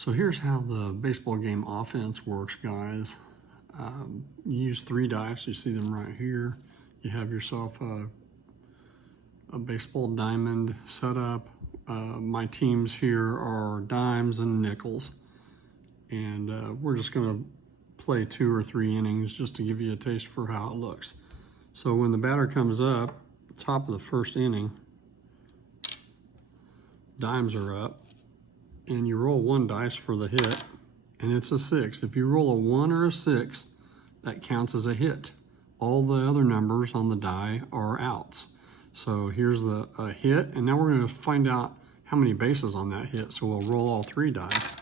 So here's how the baseball game offense works, guys. You use 3 dice. You see them right here. You have yourself a baseball diamond set up. My teams here are dimes and nickels. And we're just going to play 2 or 3 innings just to give you a taste for how it looks. So when the batter comes up, top of the first inning, dimes are up. And you roll 1 dice for the hit, and it's a 6. If you roll a 1 or a 6, that counts as a hit. All the other numbers on the die are outs. So here's a hit, and now we're going to find out how many bases on that hit. So we'll roll all 3 dice.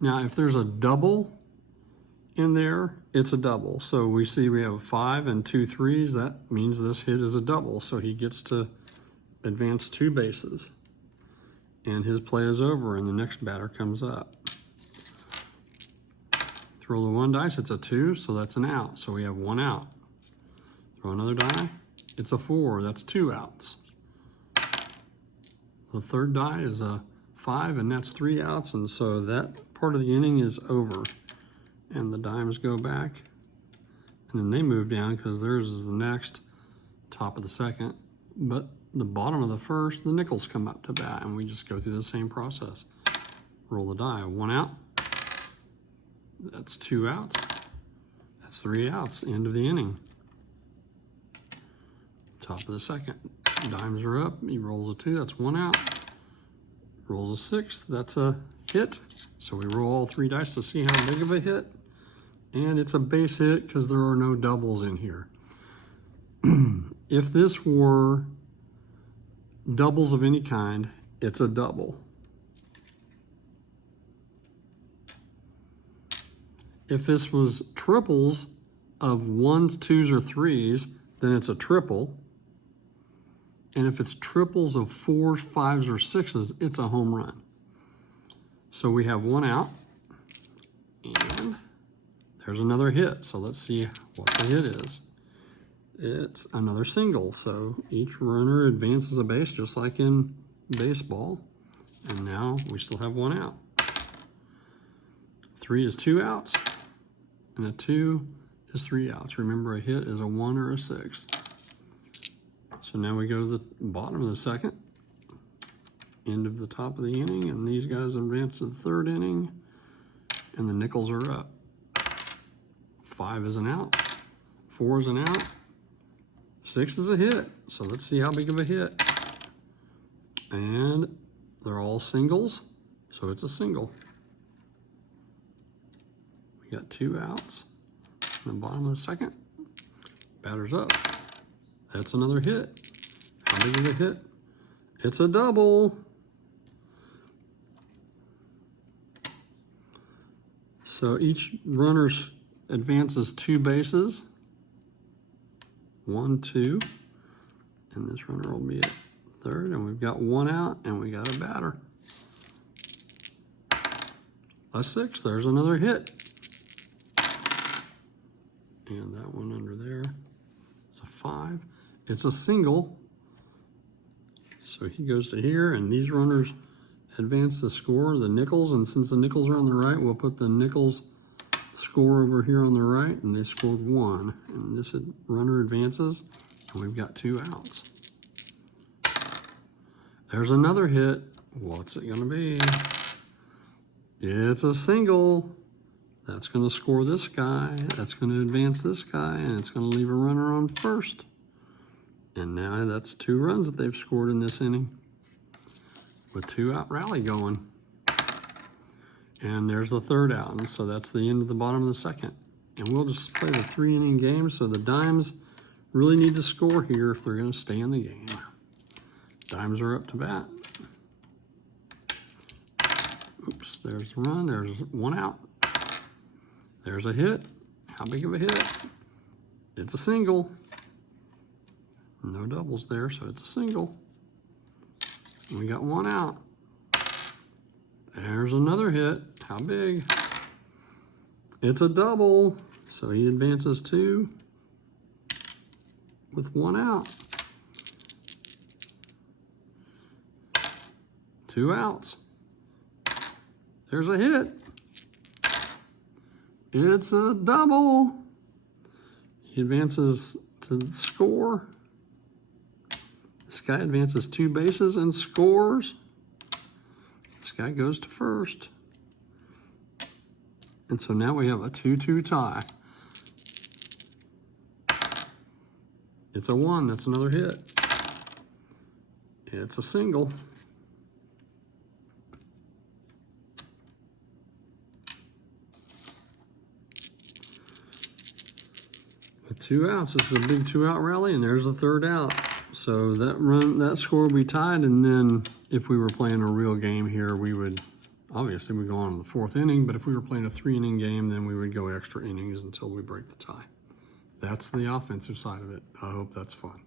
Now, if there's a double in there, it's a double. So we see we have 5 and 2 3s. That means this hit is a double. So he gets to advance 2 bases. And his play is over, and the next batter comes up. Throw the 1 dice, it's a 2, so that's an out. So we have 1 out. Throw another die, it's a 4, that's 2 outs. The third die is a 5, and that's 3 outs, and so that part of the inning is over. And the dimes go back, and then they move down because theirs is the next, top of the second. But the bottom of the first, the nickels come up to bat, and we just go through the same process. Roll the die, 1 out, that's 2 outs, that's 3 outs, end of the inning. Top of the second, dimes are up, he rolls a 2, that's 1 out, rolls a 6, that's a hit. So we roll all 3 dice to see how big of a hit, and it's a base hit because there are no doubles in here. If this were doubles of any kind, it's a double. If this was triples of 1s, 2s, or 3s, then it's a triple. And if it's triples of 4s, 5s, or 6s, it's a home run. So we have 1 out, and there's another hit. So let's see what the hit is. It's another single, so each runner advances a base just like in baseball. And now we still have 1 out. 3 is 2 outs, and a 2 is 3 outs. Remember, a hit is a 1 or a 6. So now we go to the bottom of the second, end of the top of the inning, and these guys advance to the third inning, and the nickels are up. 5 is an out, 4 is an out, 6 is a hit, so let's see how big of a hit. And they're all singles, so it's a single. We got 2 outs in the bottom of the second. Batter's up. That's another hit. How big of a hit? It's a double. So each runner advances 2 bases. 1, 2, and this runner will be at third, and we've got 1 out, and we got a batter. A 6, there's another hit. And that one under there is a 5. It's a single. So he goes to here, and these runners advance the score, the nickels, and since the nickels are on the right, we'll put the nickels score over here on the right, and they scored 1. And this runner advances, and we've got 2 outs. There's another hit. What's it gonna be? It's a single. That's gonna score this guy, that's gonna advance this guy, and it's gonna leave a runner on first. And now that's 2 runs that they've scored in this inning with 2 out rally going. And there's the third out, and so that's the end of the bottom of the second. And we'll just play the 3-inning game, so the dimes really need to score here if they're gonna stay in the game. Dimes are up to bat. Oops, there's the run, there's 1 out. There's a hit. How big of a hit? It's a single. No doubles there, so it's a single. And we got 1 out. There's another hit. How big? It's a double. So he advances 2 with 1 out. 2 outs. There's a hit. It's a double. He advances to score. This guy advances 2 bases and scores. This guy goes to first. And so now we have a 2-2 tie. It's a 1, that's another hit. It's a single. With 2 outs, this is a big 2-out rally, and there's a 3rd out. So that score would be tied, and then if we were playing a real game here, we would obviously go on to the 4th inning, but if we were playing a 3-inning game, then we would go extra innings until we break the tie. That's the offensive side of it. I hope that's fun.